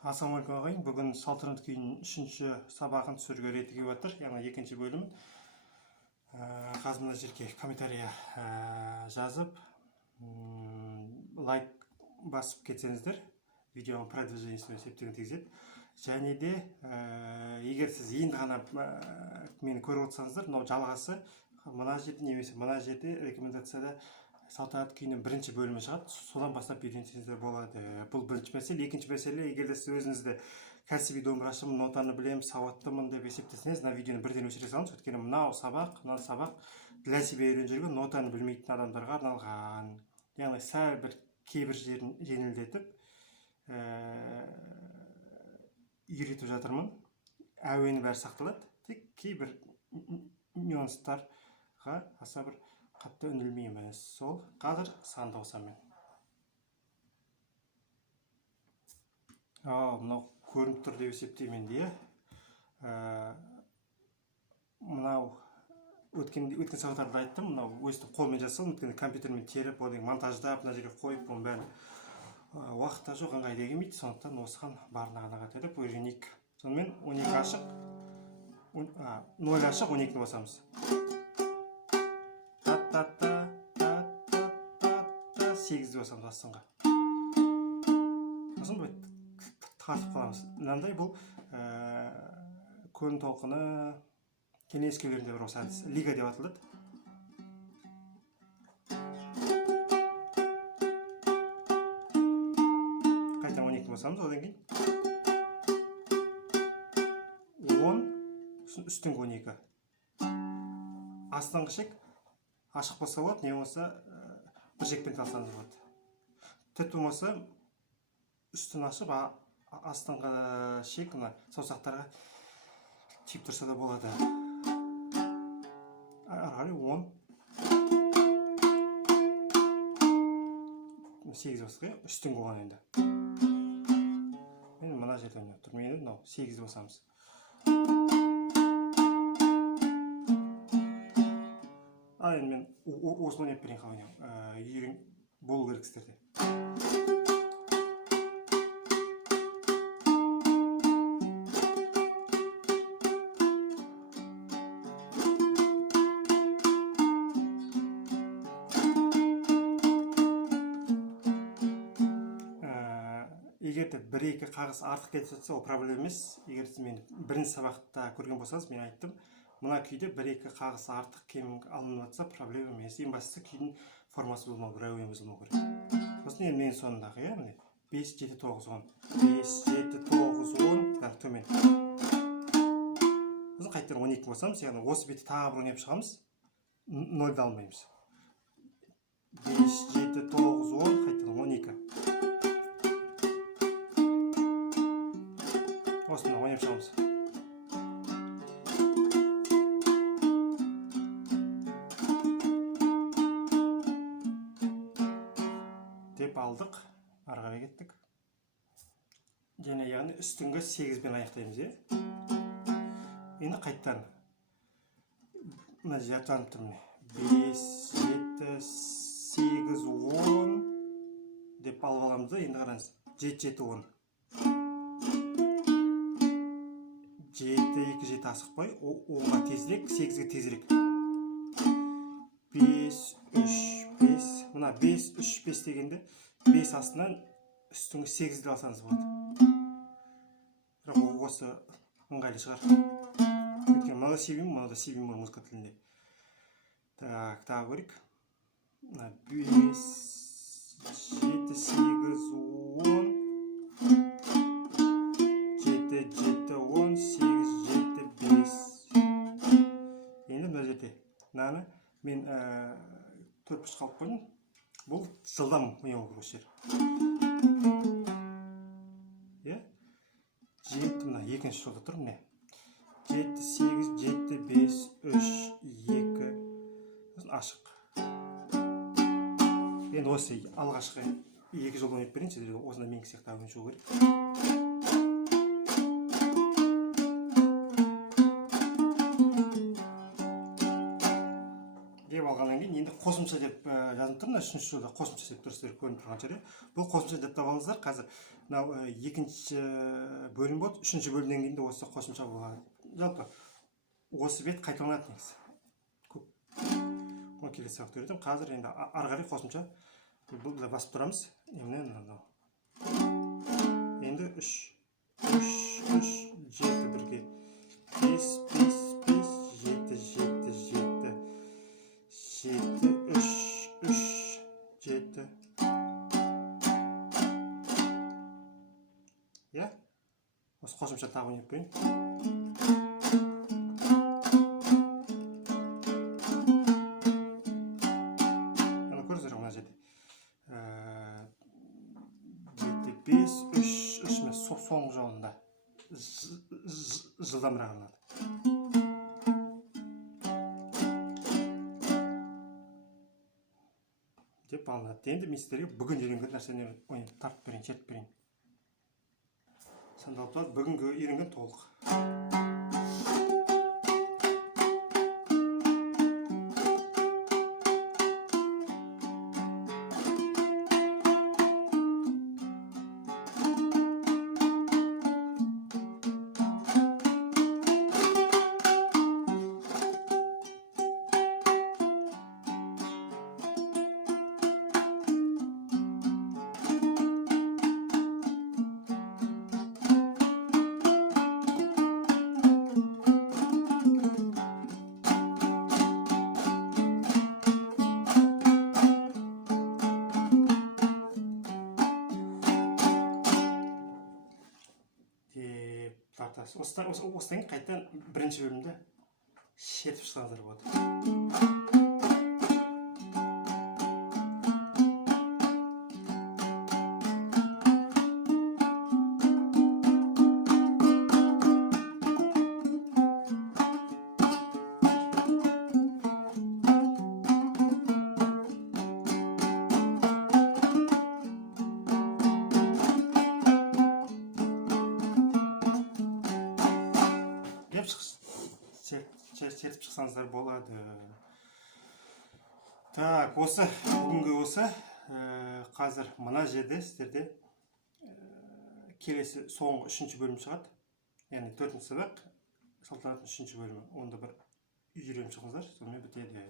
Ассалаумағалейкум ағайын. Бүгін Салтанат күйінің 3-ші сабағын түсіруге реті келіп отыр. Яғни 2-ші бөлімін. Қазір мына жерге комментария жазып, лайк басып кетсеңіздер, видеоның продвижениесіне септігін тигізеді. Және де, егер сіз енді ғана мені көріп отырсаңыздар, мынау жалғасы мына жерде немесе мына жерде рекомендацияда Салтанат күйінің 1-ші бөлімі шығады, содан бастап үйренсеңіздер болады. Бұл бірінші мәселе. Екінші мәселе, егер де сіз өзіңізді кәсіби домбырашымын, нотаны білемін, сауаттымын деп есептесеңіз, мына видеоны бірден өшіре салыңыз. Өйткені мына сабақ для себя үйреніп жүрген, нотаны білмейтін адамдарға арналған. Яғни сәл бір кейбір жерін жеңілдетіп үйретіп жатырмын. Әуені бәрі сақталады, тек кейбір нюанстарға аса бір қатты үнілмейміз. Сол қазір санды қосамын. Мынау көрініп тұр деп есептеймін де. Мынау өткен сабақтарда айттым, мынау өстіп қолмен жасалып, өткенде компьютермен теріп, одан монтаждап, мына жерге қойып, оның бәрін уақытта жоқ, ыңғайлы келмейді. Сондықтан осыған барына ғана қатайдық, үйренейік. Сонымен 12 ашық, 0 ашық, 12-ні қосамыз. 8-ді қосамыз астыңға. Сосын бұл тартып қаламыз. Мынандай бұл көн толқыны кенескелерінде бір осы әдіс. Лига деп аталады. Қайтадан 12-ні қосамыз, одан кейін 10, үстіңгі 12. Астыңғы шек ашық болса болады, не болса бір шекпен талсаңыз болады. Тіпті болмаса үстін ашып, астыңғы шек саусақтарға тиіп тұрса да болады. Ары 10, 8 басқа, үстіңгі болған енді. Мен мына жерде ойнап тұрмын, енді 8-ді басамыз. Енді мен осыны ойнап берейін қалайын, үйрен болу керек істерде. Егер де 1-2 қағыс артық кетіп жатса, ол проблема емес. Егер сіз мені бірінші сабақта көрген болсаңыз, мен айттым, мына күйде 1-2 қағыс артық кем алынып жатса, проблема емес. Ең бастысы күйдің формасы болмау керек, әуені болмау керек. Сосын енді мен соңындағы, 5, 7, 9, 10. 5, 7, 9, 10, төмен. Сосын қайтадан 12 болсамыз, яғни осы бетті тағы бір ойнап шығамыз, 0-ды алмаймыз. 5, 7, 9, 10, қайтадан 12. Осыны ойнап шығамыз. Деп алдық, ары қарай кеттік. Және яғни үстіңгі 8-бен аяқтаймыз. Енді қайттан мына жерде атанып тұрмын. 5, 7, 8, 10 деп алып аламыз да, енді қараңыз. 7, 7, 10. 7, 2, 7 асықпай, 10-ға тезірек, 8-ге тезірек. 5, 3, 5. Мына 5, 3, 5 дегенде 5 астынан үстіңгі 8-ді алсаңыз болады. Бірақ осы ыңғайлы шығар. Өйткені мынада себеймін, мынада себеймін бар музыка тілінде. Так, тағы көрейік. 5, 7, 8, 10. 7, 7, 10, 8, 7, 5. Енді мына жерде. Мынаны мен 4 қалып қойдым. Бұл жылдам ойнау керек осы жер. 7, мына екінші жолда тұр, міне. 7, 8, 7, 5, 3, 2. Ашық. Енді осы алғашқы 2 жолда ойнап берейінші, осында менің сияқты әуен шығу керек. Деп алғаннан кейін енді қосымша деп жазылып тұр, мына үшінші жолда қосымша деп дұрыс көрініп тұрған жер. Бұл қосымша деп табалыңыздар. Қазір мынау екінші бөлім болды, үшінші бөлімнен кейін де осы қосымша болады. Жалпы осы бет қайталанады негізі. Оны келесі сабақта үйретемін. Қазір енді ары қарай қосымша бұл басып тұрамыз. Енді 3 7 бірге 5 7 7 7 7 3 7. Я? Осы қосымша тағы ойнап көрейін. Ана көріңіздер мына жерде. 7 5 3 мен соңғы жолында жылдамырақ алынады. Деп алынады. Енді мен сіздерге бүгін үйренген нәрсені ойнап тартып берейін, шертіп берейін. Сандалып тұрады, бүгінгі үйренген толық. Осыдан қайтадан бірінші бөлімді шертіп шығыңыздар болады. Шертіп шықсаңыздар болады. Так, осы бүгінгі осы. Қазір мына жерде сіздерде келесі соңғы үшінші бөлім шығады. Яғни 4-ші сабақ, Салтанаттың 3-ші бөлімі. Онда бір үйреніп шығыңыздар, сонымен бітеді.